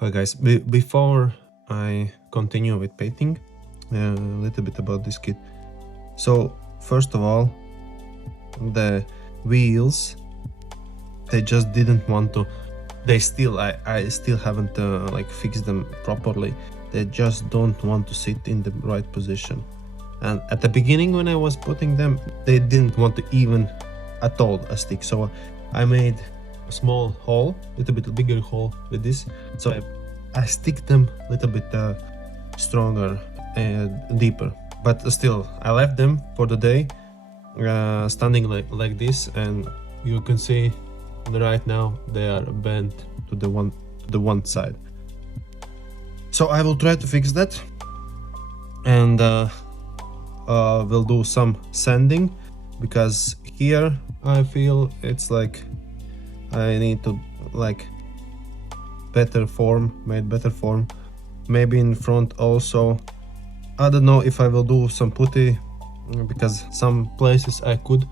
Hi guys, before I continue with painting, a little bit about this kit. So first of all, the wheels, they just didn't want to, I still haven't like fixed them properly. They just don't want to sit in the right position. And at the beginning when I was putting them, they didn't want to even at all stick. So I made a small hole, little bit bigger hole with this. So I stick them a little bit stronger and deeper. But still, I left them for the day, standing like this, and you can see right now they are bent to the one side. So I will try to fix that, and we'll do some sanding, because here I feel it's like I need to like better form, maybe in front also. I don't know if I will do some putty, because some places I could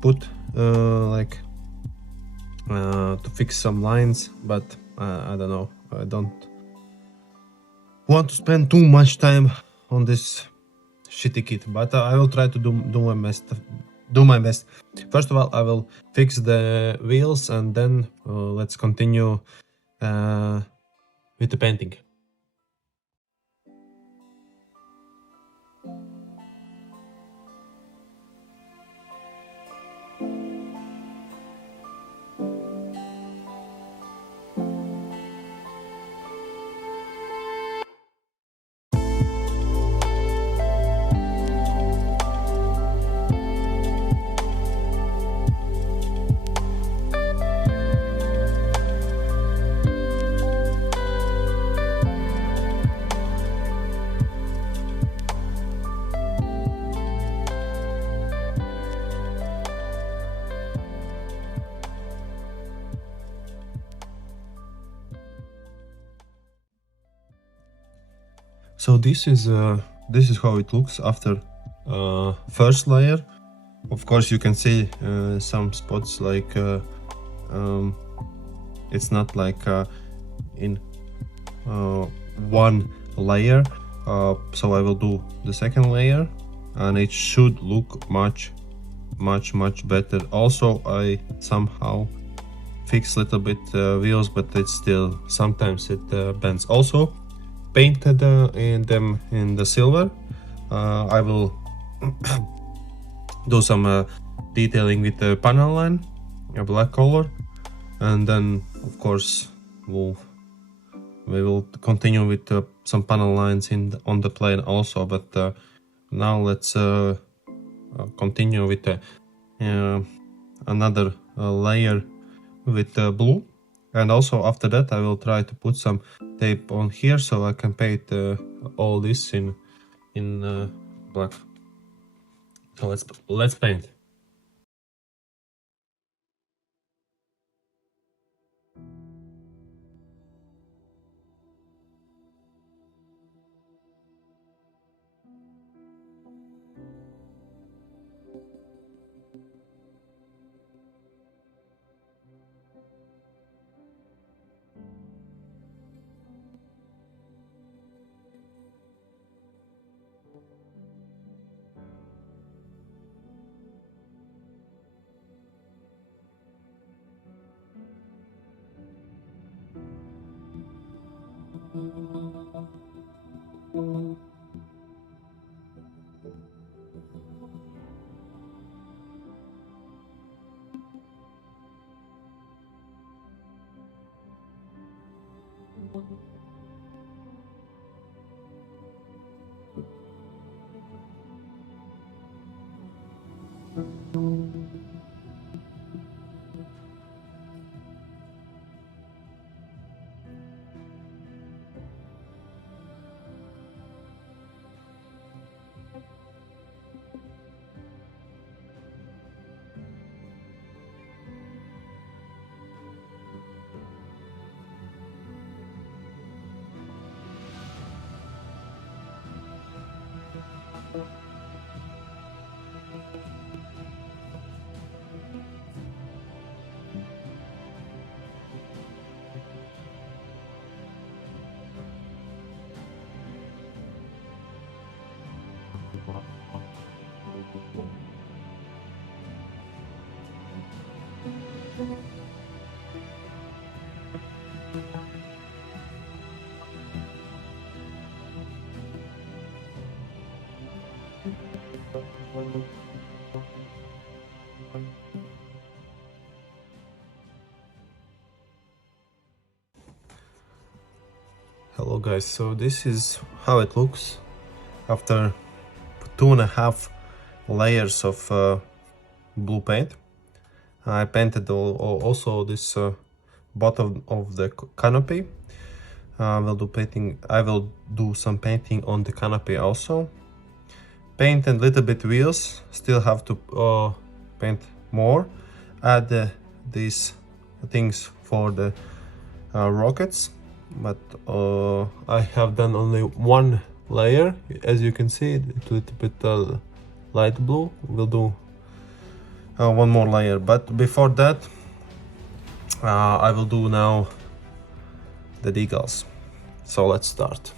put like to fix some lines, but I don't know, I don't want to spend too much time on this shitty kit, but I will try to do my best. First of all, I will fix the wheels, and then let's continue with the painting. So this is how it looks after first layer. Of course, you can see some spots like it's not like in one layer. So I will do the second layer, and it should look much better. Also, I somehow fix little bit wheels, but it's still sometimes it bends. Also, painted in them in the silver. I will do some detailing with the panel line, a black color, and then of course we will continue with some panel lines on the plane also. But now let's continue with another layer with blue. And also after that I will try to put some tape on here, so I can paint all this in black. So let's paint. Hello guys, so this is how it looks after 2.5 layers of blue paint. I painted also this bottom of the canopy. I will do some painting on the canopy also. Paint and little bit wheels, still have to paint more. Add these things for the rockets, but I have done only one layer. As you can see, it's a little bit light blue. We'll do one more layer, but before that I will do now the decals. So let's start.